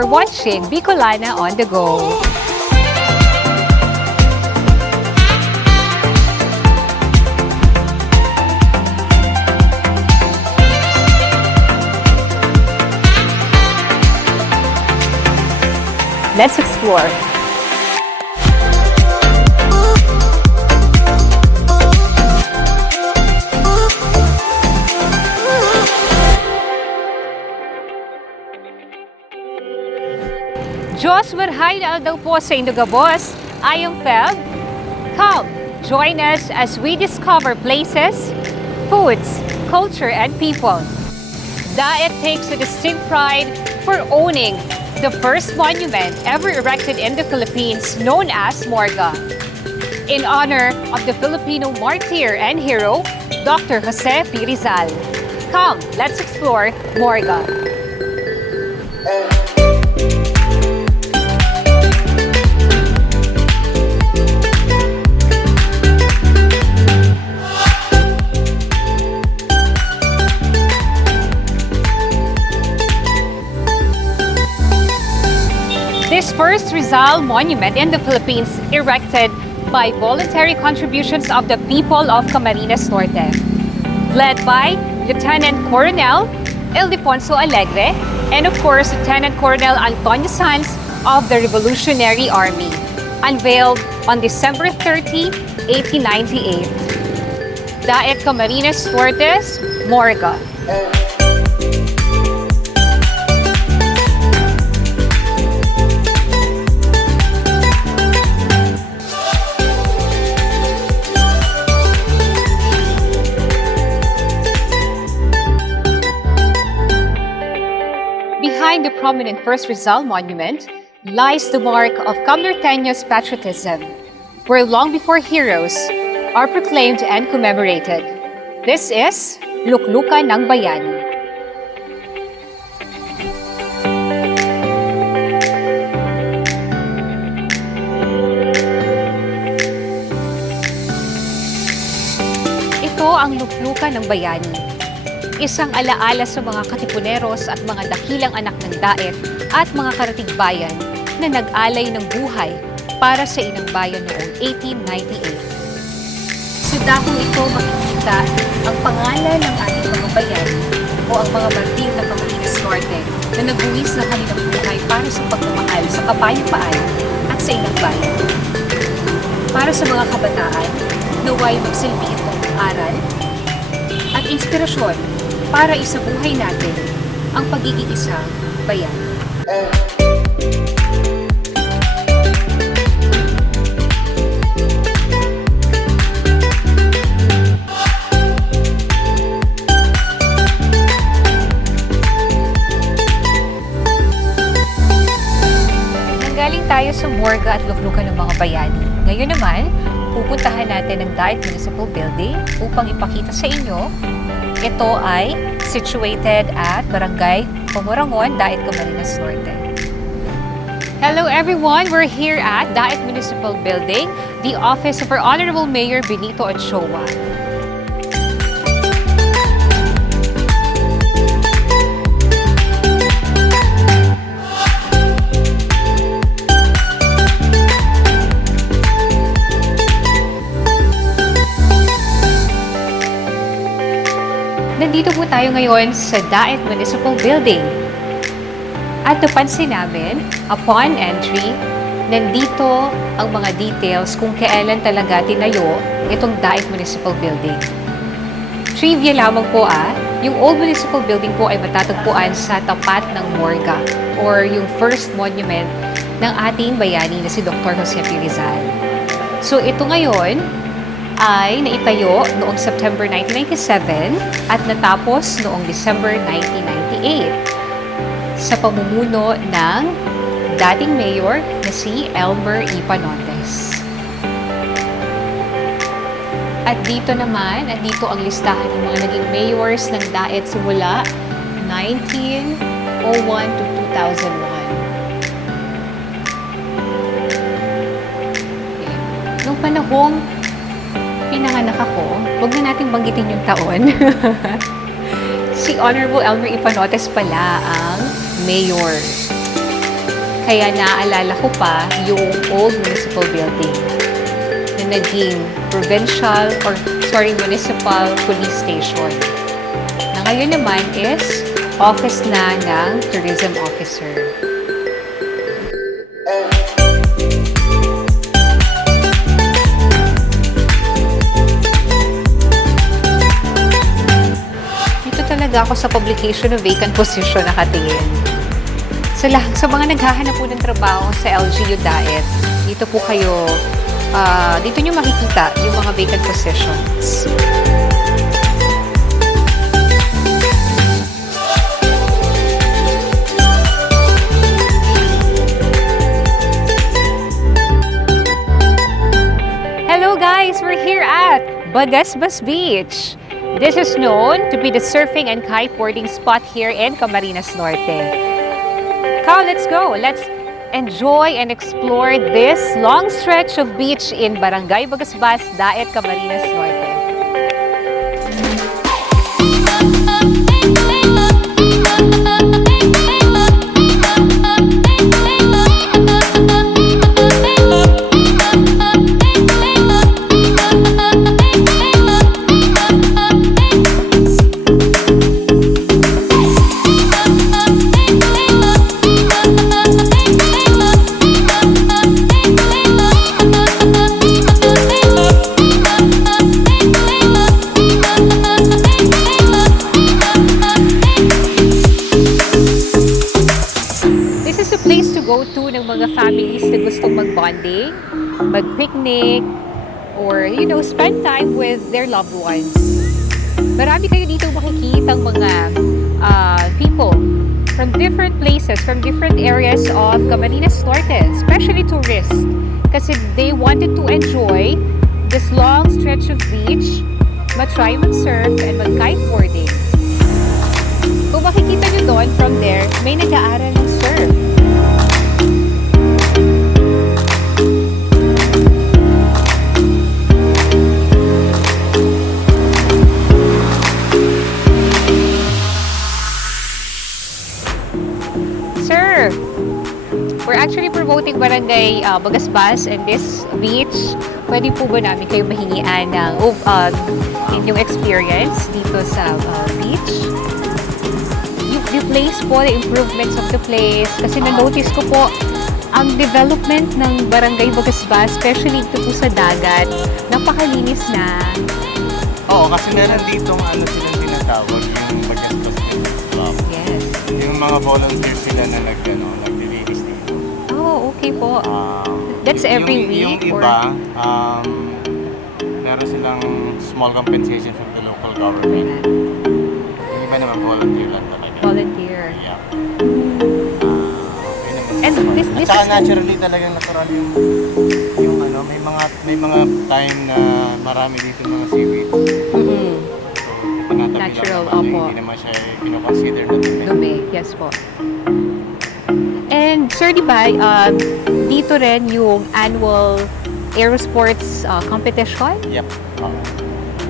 You're watching Bicolana on the go. Let's explore. Diyos marhainal daw po sa Indo Gabos. I am Feb. Come, join us as we discover places, foods, culture, and people. Daet takes a distinct pride for owning the first monument ever erected in the Philippines, known as Morga, in honor of the Filipino martyr and hero, Dr. Jose P. Rizal. Come, let's explore Morga. This first Rizal monument in the Philippines erected by voluntary contributions of the people of Camarines Norte, led by Lieutenant Colonel Ildefonso Alegre and of course Lieutenant Colonel Antonio Sanz of the Revolutionary Army, unveiled on December 30, 1898. Daet Camarines Norte's Morga. Behind the prominent First Rizal monument lies the mark of Camarteños patriotism, where long before heroes are proclaimed and commemorated. This is Luklukan ng Bayani. Ito ang Luklukan ng Bayani, isang alaala sa mga katipuneros at mga dakilang anak ng Daet at mga karatig bayan na nag-alay ng buhay para sa inang bayan noong 1898. Sa dahong ito makikita ang pangalan ng ating mga bayani o ang mga martir ng Camarines Norte na nagbuwis ng kanilang buhay para sa pagmamahal sa kapayapaan at sa inang bayan. Para sa mga kabataan, naway magsilbi itong aral at inspirasyon para isabuhay natin ang pagiging isang bayan. Nanggaling tayo sa Morga at Luklukan ng mga bayani. Ngayon naman, pupuntahan natin ang Daet Municipal Building upang ipakita sa inyo. Ito ay situated at Barangay Pamurangon, Daet, Camarines Norte. Hello everyone! We're here at Daet Municipal Building, the office of our Honorable Mayor Benito Ochoa. Nandito po tayo ngayon sa Daet Municipal Building. At napansin namin, upon entry, nandito ang mga details kung kailan talaga tinayo itong Daet Municipal Building. Trivia lamang po yung Old Municipal Building po ay matatagpuan sa tapat ng Morga or yung first monument ng ating bayani na si Dr. Jose P. Rizal. So ito ngayon ay naitayo noong September 1997 at natapos noong December 1998. sa pamumuno ng dating mayor na si Elmer E. Panotes. At dito naman, andito ang listahan ng mga naging mayors ng Daet simula 1901 to 2001. Nung panahong pinanganak ako, huwag na natin banggitin yung taon. Si Honorable Elmer E. Panotes pala ang mayor. Kaya naaalala ko pa yung old municipal building na naging municipal police station. Na ngayon naman is office na ng tourism officer. Dito talaga ako sa publication of vacant position nakatingin. Sa mga naghahanap po ng trabaho sa LGU Daet, dito po kayo, dito nyo makikita yung mga vacant positions. Hello guys! We're here at Bagasbas Beach. This is known to be the surfing and kiteboarding spot here in Camarines Norte. Now, let's go. Let's enjoy and explore this long stretch of beach in Barangay Bagasbas, Daet, Camarines Norte. Go-to ng mga families na gustong mag-bonding, mag-picnic, or, spend time with their loved ones. Marami kayo dito makikita ang mga people from different places, from different areas of Camarines Norte, especially tourists, kasi they wanted to enjoy this long stretch of beach, matry mag-surf and mag-kiteboarding. Kung makikita nyo doon, from there, may nag-aaral ng surf. We're actually promoting Barangay Bagasbas and this beach. Pwede po ba namin kayo mahingian ng inyong experience dito sa beach? The place po, the improvements of the place. Kasi na-notice ko po ang development ng Barangay Bagasbas, especially dito po sa dagat, napakalinis na. Oo, kasi meron ditong silang tinatawag, yung Bagasbas Club. Yes. Yung mga volunteers sila na nag-release dito. Oh, okay po. That's every week? Yung iba, meron silang small compensation from the local government. Yung iba naman volunteer lang talaga. Volunteer. Yeah. And this At saka naturally talagang natural yung may mga time na marami dito mga seaweed. Mm-hmm. So, panatabi natural, lang naman, opo. hindi naman siya kino-consider na dumi. Dumi, yes po. And sir, di ba, dito rin yung annual Aerosports competition? Yep.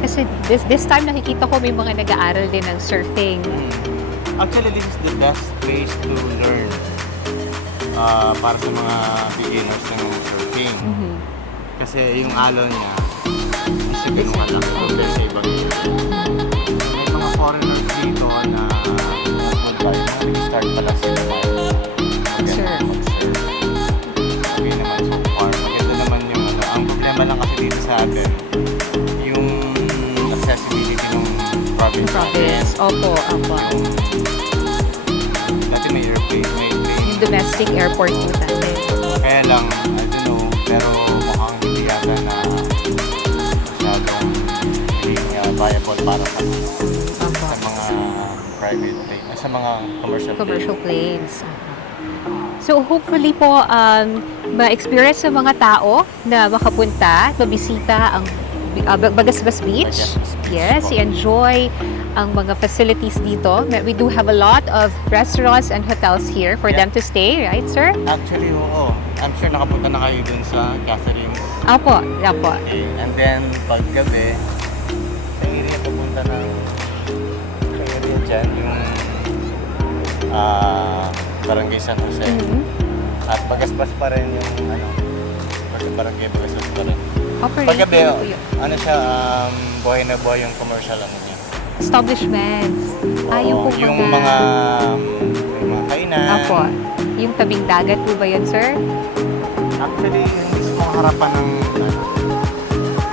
Kasi this time nakikita ko may mga nag-aaral din ng surfing. Actually, this is the best place to learn para sa mga beginners ng surfing. Mm-hmm. Kasi yung alon niya, isipin mo lang compare sa ibang may mga foreigners dito na nag-start pala sila mag-surf. Sabi naman so far, maganda naman yung ang problema lang kasi dito sa atin, yung accessibility ng province. Opo. Dati may airplane, may train. Yung domestic airport po natin. Kaya lang, I don't know, pero mukhang hindi yata na masyadong hindi viable para sa mga private plane. sa mga commercial planes. So hopefully po ma-experience ng mga tao na makapunta, mabisita ang Bagasbas Beach. Bagasbas Beach Yes, po. i-enjoy ang mga facilities dito. We do have a lot of restaurants and hotels here for them to stay, right, sir? Actually, oo. I'm sure nakapunta na kayo dun sa Camarines. Apo. Okay. And then, pag gabi, sa area pupunta ng sa area dyan, yung Barangay San Jose. At Bagasbas pa rin yung Barangay Bagasbas pa rin. Pag gabi, ano siya, buhay na buhay yung commercial niya. Establishments. Yung mga kainan. Apo. Yung tabing dagat po ba yan, sir? Actually, yung mismo harapan ng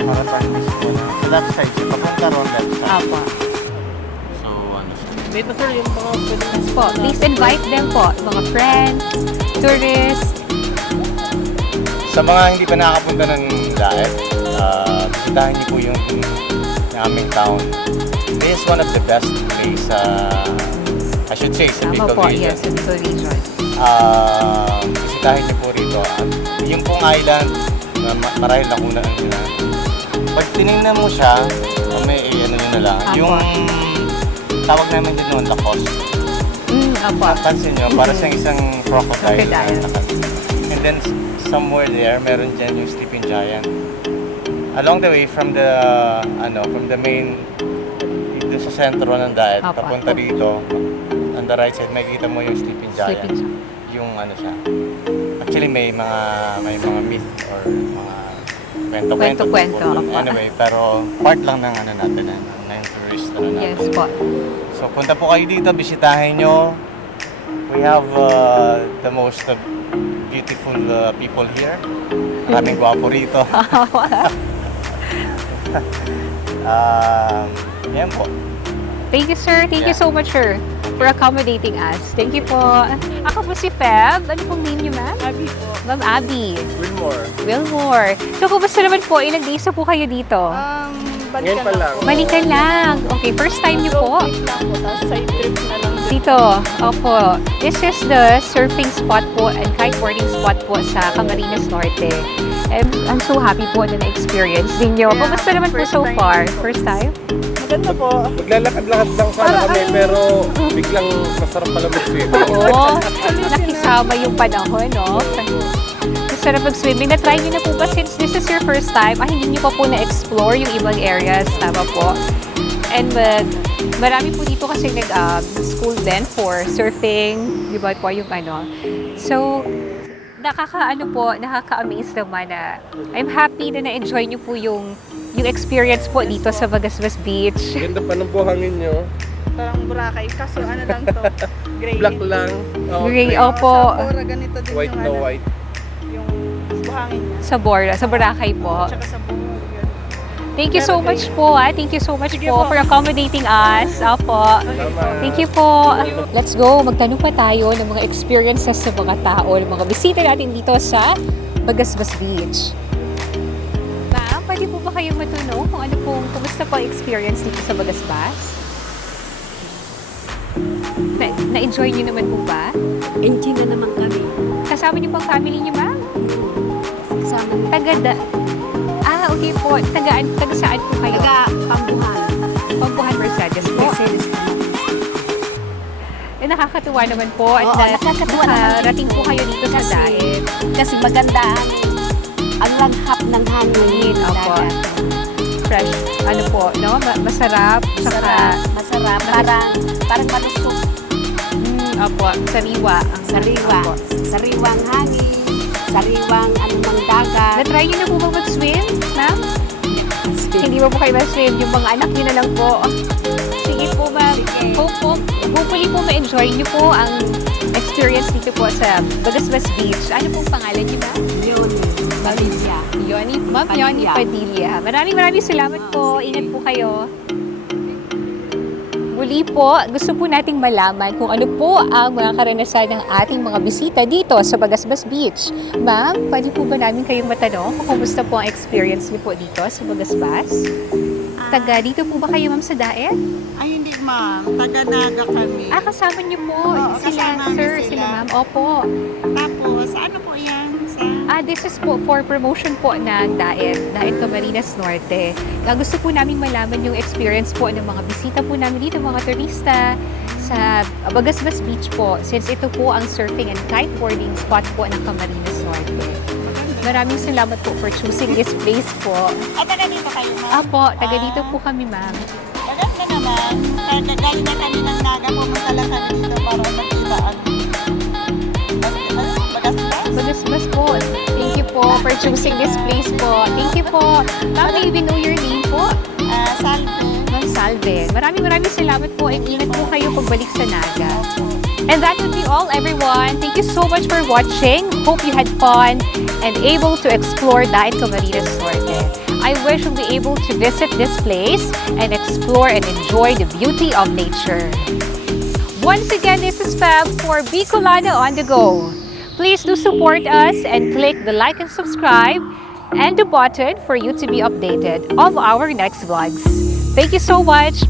harapan mismo sa left side siya. Papunta ron left side. Apo. So, ano siya. Wait na sir, yung mga pwede Yes po. Please invite them po. Mga friends, tourists. Sa mga hindi pa nakakapunta ng Daet, bisitahin niyo po yung aming town. This is one of the best place I should say, sa Tama Bicol po. region. Yes, sa Bicol region. Bisitahin niyo po rito. Yung pong island, marahil nakunan nila. Pag tinignan mo siya, may ano nyo na lang. Apo. Yung tawag namin din noon, lakos. Apo. Pansin nyo, para siyang isang crocodile. Crocodile. And then somewhere there, meron dyan yung sleeping giant. Along the way from the main dito sa sentro ng Daet, Apo. papunta dito, on the right side, makikita mo yung sleeping giant. Yung ano siya. Actually may mga myth or mga kwento-kwento. Kwento-kwento. Anyway, pero part lang ng natin, ng tourist natin. Yes po. So punta po kayo dito, bisitahin nyo. We have the most beautiful people here. Maraming gwapo rito. Yan po. Thank you, sir. Thank you so much, sir, for accommodating us. Thank you po. Ako po si Feb. Ano pong name niyo, ma'am? Abby po. Ma'am Abby. Wilmore. So, kumusta naman po? Ilang days na po kayo dito? Ngayon pa lang. Balikan lang. Okay, first time niyo po? Trip lang po, tapos side trip na lang. Dito. Opo. This is the surfing spot po and kiteboarding spot po sa Camarines Norte. I'm so happy po na na-experience din nyo. Yeah, Kumusta naman po first so time far? po. First time? Maganda po. Maglalakad-lakad lang sana kami, pero biglang masarap pala mag-swimming. Oo. Nakisama yung panahon, no? Masarap mag-swimming. Na-try nyo na po ba since this is your first time? Hindi nyo pa po na-explore yung ibang areas. Tama po. And marami po dito kasi nag-school din for surfing. Di ba po yung ano? So, nakaka-amaze naman na I'm happy na na-enjoy nyo po yung experience po dito sa Bagasbas Beach. Ganda pa ng buhangin nyo. Parang Boracay. Kaso ano lang to? Gray. Black lang. Gray, Sa opo. Bora, ganito din White yung na white. yung buhangin niya. Sa Boracay po. Tsaka sa buhangin. Thank you so much po. Thank you so much po for accommodating us. Opo. Thank you po. Let's go. Magtanong pa tayo ng mga experiences sa mga tao, ng mga bisita natin dito sa Bagasbas Beach. Ma'am, pwede po ba kayong matanong kung kumusta po ang experience dito sa Bagasbas? Na-enjoy niyo naman po ba? Enjoy na naman kami. Kasama niyo pang family niyo, ma'am? Kasama Okay po. Taga saan po kayo? Pambuhan. Pambuhan Mercedes po. Mercedes. Nakakatuwa naman po at Oo, nakakatuwa naman. nakarating po kayo dito sa Daet. Kasi maganda ang langhap ng hangin. Opo. Fresh, no? Masarap. Masarap. Parang malusog. Opo, sariwa. Opo. Sariwang hangin. Sariwang anumang dagat. Na-try niyo na po ba mag-swim, ma'am? Hindi ba po kayo mag-swim? Yung mga anak niyo na lang po. Sige po, ma'am. Hopefully po ma-enjoy niyo po ang experience dito po sa Bagasbas Beach. Ano pong pangalan niyo, ma'am? Padilla. Ma'am Yoni Padilla. Maraming salamat po. Ingat po kayo. Muli po, gusto po nating malaman kung ano po ang mga karanasan ng ating mga bisita dito sa Bagasbas Beach. Ma'am, pwede po ba namin kayong matanong kung kumusta po ang experience niyo po dito sa Bagasbas? Taga dito po ba kayo, ma'am, sa Daet? Ay, hindi ma'am. Taga-Naga kami. Kasama niyo po Oo, sila, kasama namin sir, sila. sila ma'am. Opo. Tapos, ano po yan? This is po for promotion po ng Daet Camarines Norte. Gusto po namin malaman yung experience po ng mga bisita po namin dito, mga turista sa Bagasbas Beach po, since ito po ang surfing and kiteboarding spot po ng Camarines Norte. Maraming salamat po for choosing this place po. Taga dito kayo, ma'am? Apo, taga dito po kami, ma'am. Maganda naman. Kaya galing na kami ng Naga, pumunta lang kami dito para makita ang Bagasbas po. Thank you po for choosing this place po. Thank you po. Ma'am, may we know your name po? Salve. Ma'am Salve. Maraming salamat po. And ingat po kayo pagbalik sa Naga. And that would be all, everyone. Thank you so much for watching. Hope you had fun and able to explore Daet Camarines Norte. I wish you'll be able to visit this place and explore and enjoy the beauty of nature. Once again, this is Fab for Bicolana on the go. Please do support us and click the like and subscribe and the button for you to be updated of our next vlogs. Thank you so much.